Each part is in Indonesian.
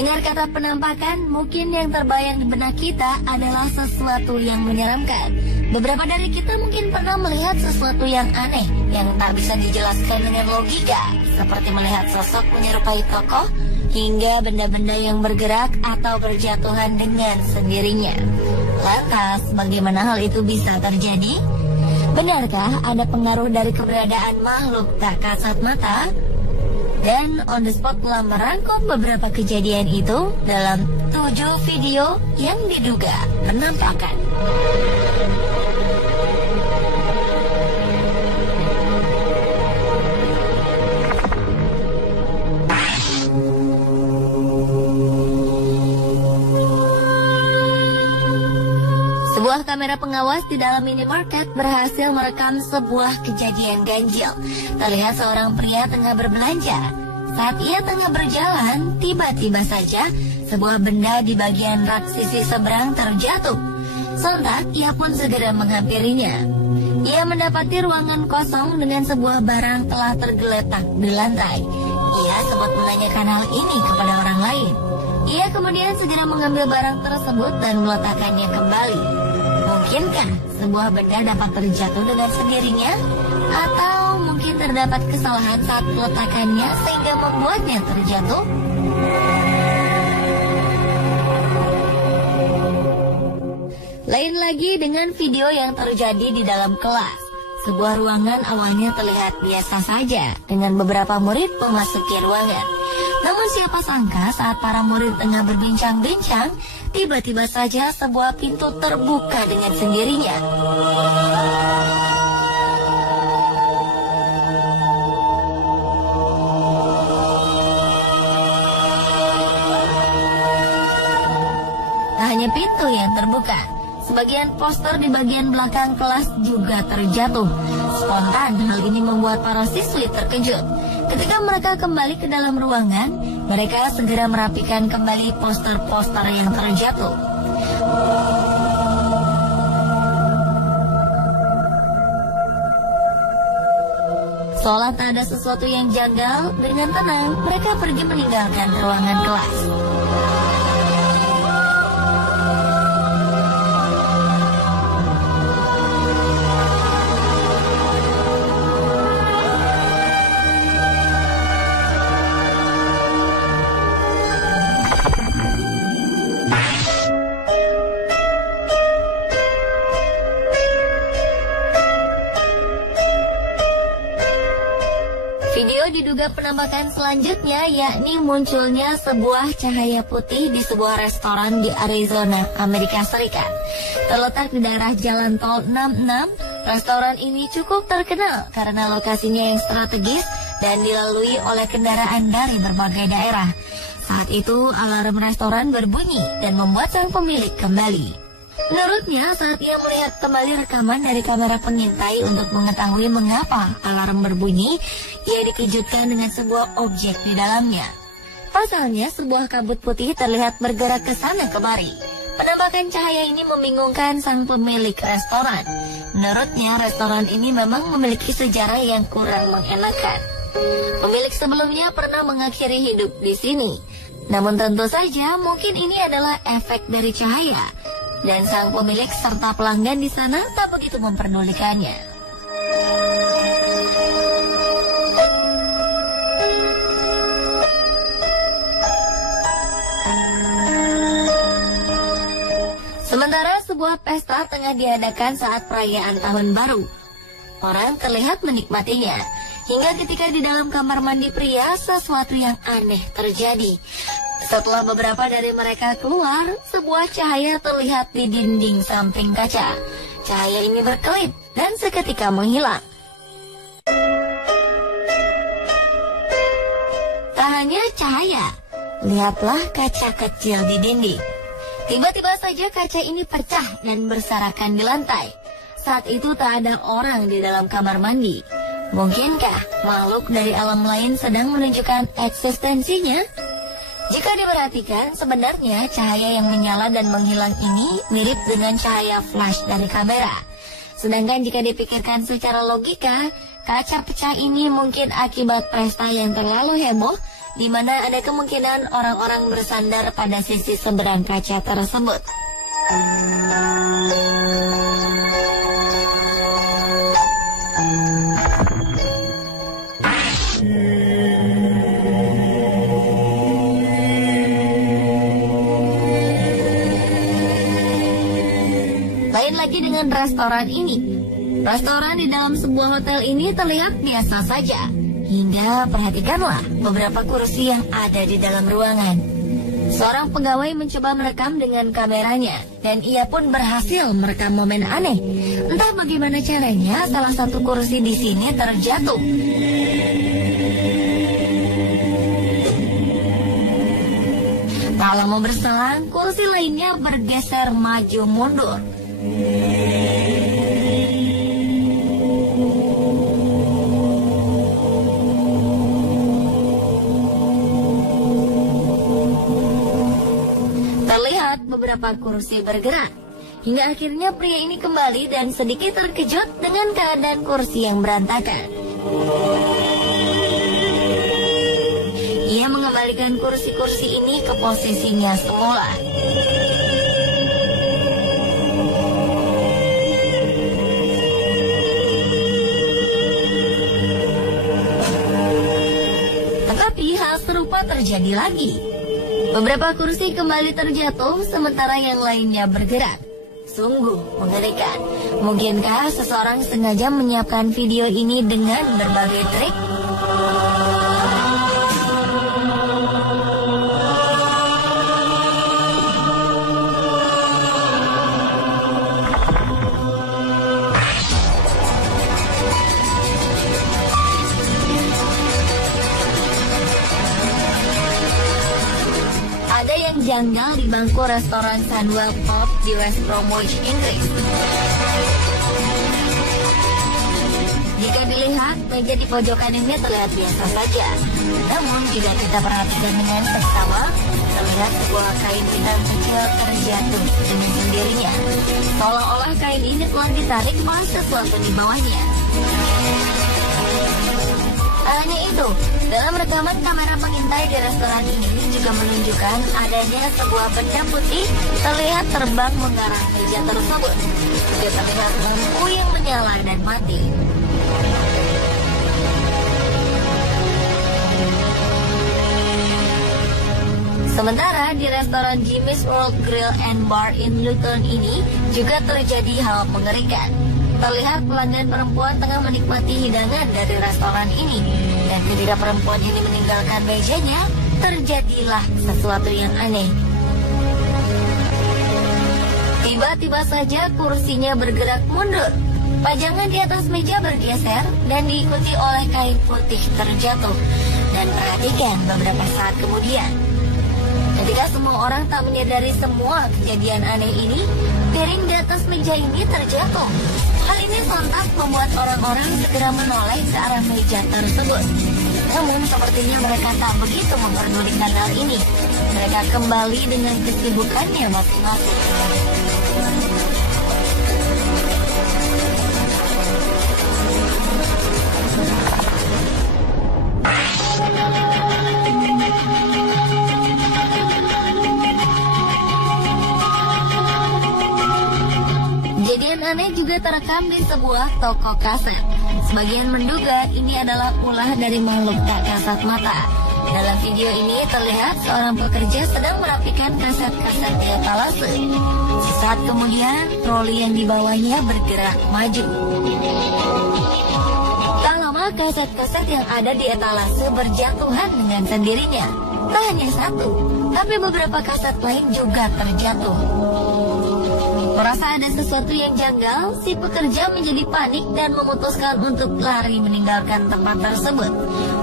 Mendengar kata penampakan, mungkin yang terbayang di benak kita adalah sesuatu yang menyeramkan. Beberapa dari kita mungkin pernah melihat sesuatu yang aneh, yang tak bisa dijelaskan dengan logika, seperti melihat sosok menyerupai tokoh, hingga benda-benda yang bergerak atau berjatuhan dengan sendirinya. Lantas, bagaimana hal itu bisa terjadi? Benarkah ada pengaruh dari keberadaan makhluk tak kasat mata? Dan On The Spot telah merangkum beberapa kejadian itu dalam 7 video yang diduga penampakan. Sebuah kamera pengawas di dalam minimarket berhasil merekam sebuah kejadian ganjil. Terlihat seorang pria tengah berbelanja. Saat ia tengah berjalan, tiba-tiba saja sebuah benda di bagian rak sisi seberang terjatuh. Sontak, ia pun segera menghampirinya. Ia mendapati ruangan kosong dengan sebuah barang telah tergeletak di lantai. Ia sempat menanyakan hal ini kepada orang lain. Ia kemudian segera mengambil barang tersebut dan meletakkannya kembali. Mungkinkah sebuah benda dapat terjatuh dengan sendirinya? Atau mungkin terdapat kesalahan saat peletakannya sehingga membuatnya terjatuh? Lain lagi dengan video yang terjadi di dalam kelas. Sebuah ruangan awalnya terlihat biasa saja dengan beberapa murid memasuki ruangan. Namun siapa sangka saat para murid tengah berbincang-bincang, tiba-tiba saja sebuah pintu terbuka dengan sendirinya. Tak hanya pintu yang terbuka, sebagian poster di bagian belakang kelas juga terjatuh. Spontan, hal ini membuat para siswi terkejut. Ketika mereka kembali ke dalam ruangan, mereka segera merapikan kembali poster-poster yang terjatuh. Seolah tak ada sesuatu yang janggal, dengan tenang mereka pergi meninggalkan ruangan kelas. Diduga penampakan selanjutnya yakni munculnya sebuah cahaya putih di sebuah restoran di Arizona, Amerika Serikat. Terletak di daerah Jalan Tol 66, restoran ini cukup terkenal karena lokasinya yang strategis dan dilalui oleh kendaraan dari berbagai daerah. Saat itu alarm restoran berbunyi dan membuat sang pemilik kembali. Menurutnya, saat ia melihat kembali rekaman dari kamera pengintai untuk mengetahui mengapa alarm berbunyi, ia dikejutkan dengan sebuah objek di dalamnya. Pasalnya, sebuah kabut putih terlihat bergerak ke sana kemari. Penampakan cahaya ini membingungkan sang pemilik restoran. Menurutnya, restoran ini memang memiliki sejarah yang kurang mengenakan. Pemilik sebelumnya pernah mengakhiri hidup di sini. Namun tentu saja mungkin ini adalah efek dari cahaya. Dan sang pemilik serta pelanggan di sana tak begitu memperdulikannya. Sementara sebuah pesta tengah diadakan saat perayaan tahun baru. Orang terlihat menikmatinya. Hingga ketika di dalam kamar mandi pria, sesuatu yang aneh terjadi. Setelah beberapa dari mereka keluar, sebuah cahaya terlihat di dinding samping kaca. Cahaya ini berkelip dan seketika menghilang. Tak hanya cahaya, lihatlah kaca kecil di dinding. Tiba-tiba saja kaca ini pecah dan berserakan di lantai. Saat itu tak ada orang di dalam kamar mandi. Mungkinkah makhluk dari alam lain sedang menunjukkan eksistensinya? Jika diperhatikan, sebenarnya cahaya yang menyala dan menghilang ini mirip dengan cahaya flash dari kamera. Sedangkan jika dipikirkan secara logika, kaca pecah ini mungkin akibat pesta yang terlalu heboh di mana ada kemungkinan orang-orang bersandar pada sisi seberang kaca tersebut. Lain lagi dengan restoran ini. Restoran di dalam sebuah hotel ini terlihat biasa saja. Hingga perhatikanlah beberapa kursi yang ada di dalam ruangan. Seorang pegawai mencoba merekam dengan kameranya, dan ia pun berhasil merekam momen aneh. Entah bagaimana caranya, salah satu kursi di sini terjatuh. Tak lama berselang, kursi lainnya bergeser maju mundur. Terlihat beberapa kursi bergerak. Hingga akhirnya pria ini kembali dan sedikit terkejut dengan keadaan kursi yang berantakan. Ia mengembalikan kursi-kursi ini ke posisinya semula. Tetapi hal serupa terjadi lagi. Beberapa kursi kembali terjatuh, sementara yang lainnya bergerak. Sungguh mengerikan. Mungkinkah seseorang sengaja menyiapkan video ini dengan berbagai trik? Ada yang janggal di bangku restoran Sunwell Pub di West Bromwich, Inggris. Jika dilihat, meja di pojokan ini terlihat biasa saja. Namun, jika kita perhatikan dengan seksama, terlihat sebuah kain hitam kecil terjatuh dengan sendirinya. Seolah-olah kain ini telah ditarik oleh sesuatu di bawahnya. Hanya itu, dalam rekaman kamera pengintai di restoran ini juga menunjukkan adanya sebuah benda putih terlihat terbang mengarah meja tersebut. Juga terlihat lampu yang menyala dan mati. Sementara di restoran Jimmy's World Grill and Bar in Luton ini juga terjadi hal mengerikan. Terlihat pelanggan perempuan tengah menikmati hidangan dari restoran ini. Dan ketika perempuan ini meninggalkan mejanya, terjadilah sesuatu yang aneh. Tiba-tiba saja kursinya bergerak mundur. Pajangan di atas meja bergeser dan diikuti oleh kain putih terjatuh. Dan perhatikan beberapa saat kemudian, ketika semua orang tak menyadari semua kejadian aneh ini, piring di atas meja ini terjatuh. Hal ini sontak membuat orang-orang segera menoleh ke arah meja tersebut. Namun sepertinya mereka tak begitu memperdulikan hal ini. Mereka kembali dengan kesibukannya masing-masing. Kejadian aneh juga terekam di sebuah toko kaset. Sebagian menduga ini adalah ulah dari makhluk tak kasat mata. Dalam video ini terlihat seorang pekerja sedang merapikan kaset-kaset di etalase. Sesaat kemudian, troli yang dibawanya bergerak maju. Tak lama, kaset-kaset yang ada di etalase berjatuhan dengan sendirinya. Tak hanya satu, tapi beberapa kaset lain juga terjatuh. Merasa ada sesuatu yang janggal, si pekerja menjadi panik dan memutuskan untuk lari meninggalkan tempat tersebut.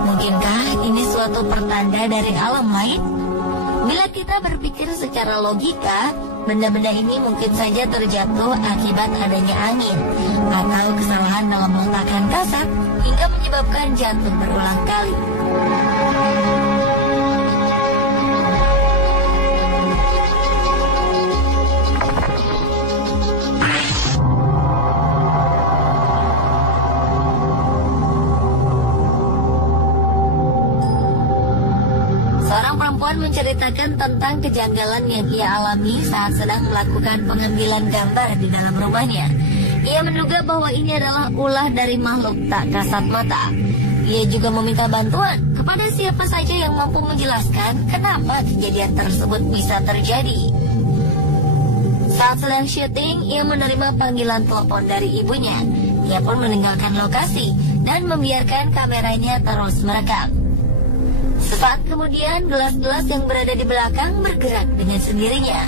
Mungkinkah ini suatu pertanda dari alam lain? Bila kita berpikir secara logika, benda-benda ini mungkin saja terjatuh akibat adanya angin atau kesalahan dalam meletakkan kaset hingga menyebabkan jatuh berulang kali. perempuan menceritakan tentang kejanggalan yang ia alami saat sedang melakukan pengambilan gambar di dalam rumahnya. Ia menduga bahwa ini adalah ulah dari makhluk tak kasat mata. Ia juga meminta bantuan kepada siapa saja yang mampu menjelaskan kenapa kejadian tersebut bisa terjadi. Saat sedang syuting, ia menerima panggilan telepon dari ibunya. Ia pun meninggalkan lokasi dan membiarkan kameranya terus merekam. Sesaat kemudian, gelas-gelas yang berada di belakang bergerak dengan sendirinya.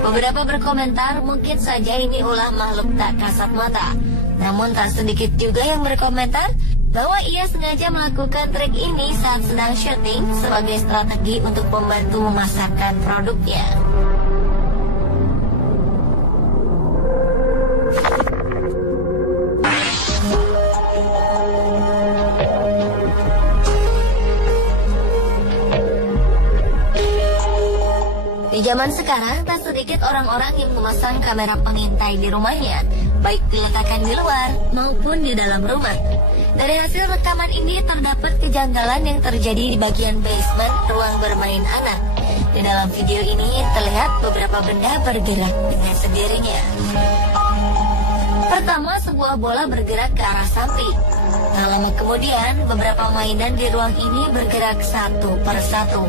Beberapa berkomentar mungkin saja ini ulah makhluk tak kasat mata. Namun tak sedikit juga yang berkomentar bahwa ia sengaja melakukan trik ini saat sedang syuting sebagai strategi untuk membantu memasarkan produknya. Di zaman sekarang, tak sedikit orang-orang yang memasang kamera pengintai di rumahnya, baik diletakkan di luar maupun di dalam rumah. Dari hasil rekaman ini terdapat kejanggalan yang terjadi di bagian basement ruang bermain anak. Di dalam video ini terlihat beberapa benda bergerak dengan sendirinya. Pertama, sebuah bola bergerak ke arah samping. Tak lama kemudian, beberapa mainan di ruang ini bergerak satu persatu.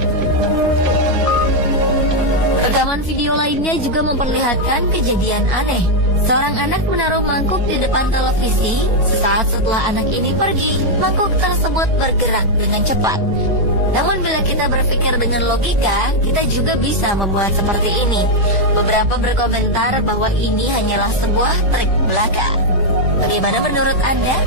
Rekaman video lainnya juga memperlihatkan kejadian aneh. Seorang anak menaruh mangkuk di depan televisi. Sesaat setelah anak ini pergi, mangkuk tersebut bergerak dengan cepat. Namun bila kita berpikir dengan logika, kita juga bisa membuat seperti ini. Beberapa berkomentar bahwa ini hanyalah sebuah trik belaka. Bagaimana menurut Anda?